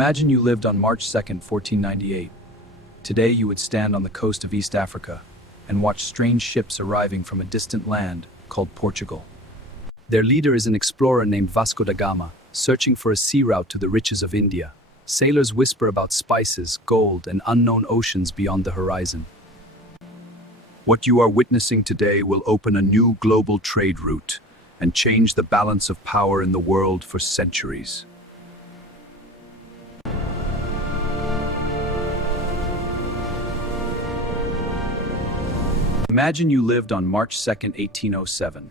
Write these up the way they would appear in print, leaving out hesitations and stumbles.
Imagine you lived on March 2nd, 1498. Today you would stand on the coast of East Africa and watch strange ships arriving from a distant land called Portugal. Their leader is an explorer named Vasco da Gama, searching for a sea route to the riches of India. Sailors whisper about spices, gold, and unknown oceans beyond the horizon. What you are witnessing today will open a new global trade route and change the balance of power in the world for centuries. Imagine you lived on March 2nd, 1807.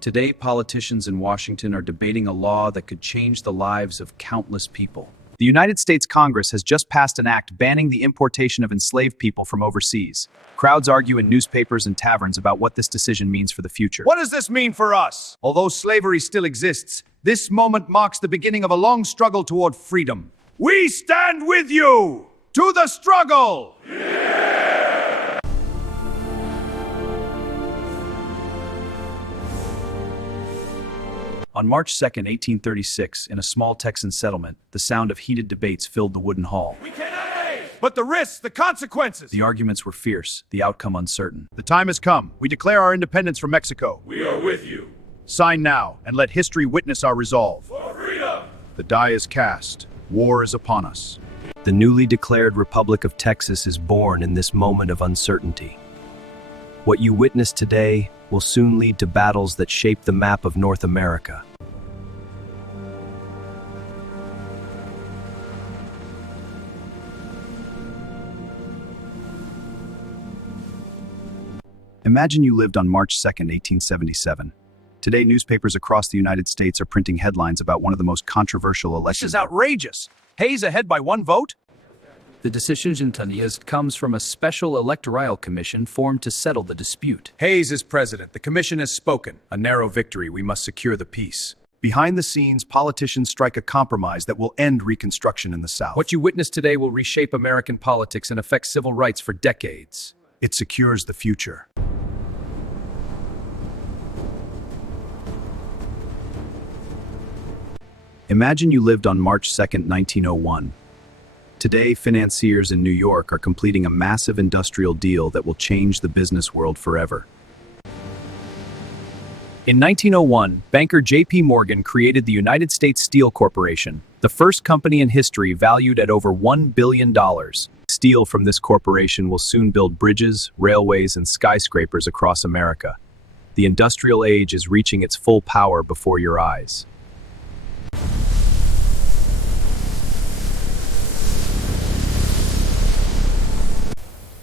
Today, politicians in Washington are debating a law that could change the lives of countless people. The United States Congress has just passed an act banning the importation of enslaved people from overseas. Crowds argue in newspapers and taverns about what this decision means for the future. What does this mean for us? Although slavery still exists, this moment marks the beginning of a long struggle toward freedom. We stand with you! To the struggle! On March 2nd, 1836, in a small Texan settlement, the sound of heated debates filled the wooden hall. We cannot pay! But the risks, the consequences! The arguments were fierce, the outcome uncertain. The time has come. We declare our independence from Mexico. We are with you. Sign now, and let history witness our resolve. For freedom! The die is cast. War is upon us. The newly declared Republic of Texas is born in this moment of uncertainty. What you witness today will soon lead to battles that shape the map of North America. Imagine you lived on March 2nd, 1877. Today, newspapers across the United States are printing headlines about one of the most controversial This elections. is outrageous. Hayes ahead by one vote? The decision comes from a special electoral commission formed to settle the dispute. Hayes is president. The commission has spoken. A narrow victory. We must secure the peace. Behind the scenes, politicians strike a compromise that will end Reconstruction in the South. What you witness today will reshape American politics and affect civil rights for decades. It secures the future. Imagine you lived on March 2nd, 1901. Today, financiers in New York are completing a massive industrial deal that will change the business world forever. In 1901, banker J.P. Morgan created the United States Steel Corporation, the first company in history valued at over $1 billion. Steel from this corporation will soon build bridges, railways, and skyscrapers across America. The industrial age is reaching its full power before your eyes.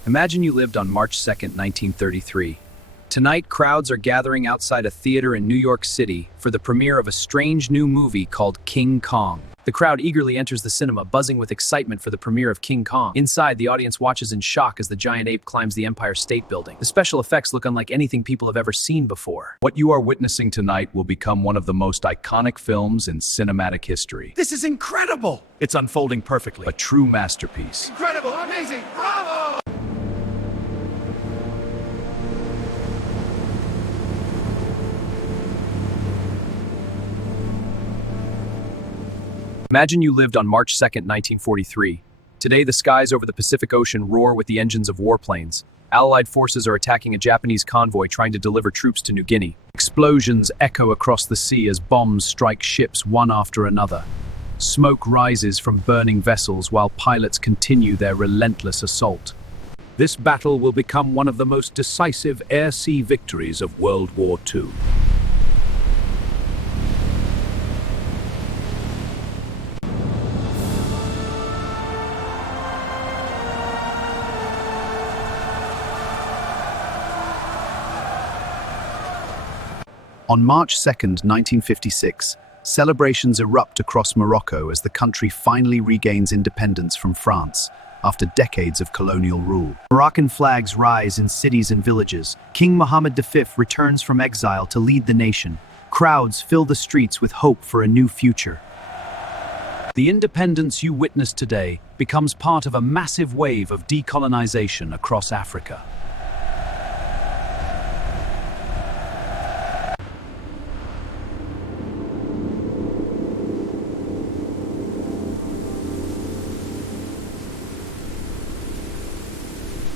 Imagine you lived on March 2nd, 1933. Tonight, crowds are gathering outside a theater in New York City for the premiere of a strange new movie called King Kong. The crowd eagerly enters the cinema, buzzing with excitement for the premiere of King Kong. Inside, the audience watches in shock as the giant ape climbs the Empire State Building. The special effects look unlike anything people have ever seen before. What you are witnessing tonight will become one of the most iconic films in cinematic history. This is incredible! It's unfolding perfectly. A true masterpiece. Incredible! Amazing! Bravo! Imagine you lived on March 2nd, 1943. Today, the skies over the Pacific Ocean roar with the engines of warplanes. Allied forces are attacking a Japanese convoy trying to deliver troops to New Guinea. Explosions echo across the sea as bombs strike ships one after another. Smoke rises from burning vessels while pilots continue their relentless assault. This battle will become one of the most decisive air-sea victories of World War II. On March 2nd, 1956, celebrations erupt across Morocco as the country finally regains independence from France after decades of colonial rule. Moroccan flags rise in cities and villages. King Mohammed V returns from exile to lead the nation. Crowds fill the streets with hope for a new future. The independence you witness today becomes part of a massive wave of decolonization across Africa.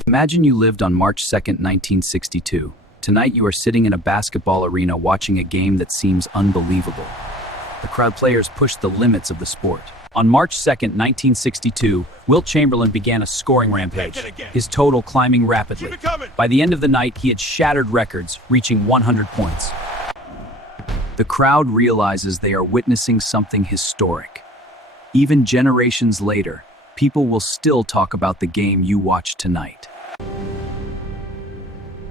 Imagine you lived on March 2nd, 1962. Tonight you are sitting in a basketball arena watching a game that seems unbelievable. The crowd players push the limits of the sport. On March 2nd, 1962, Wilt Chamberlain began a scoring rampage, his total climbing rapidly. Keep it coming. By the end of the night, he had shattered records, reaching 100 points. The crowd realizes they are witnessing something historic. Even generations later, people will still talk about the game you watched tonight.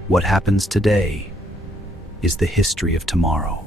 What happens today is the history of tomorrow.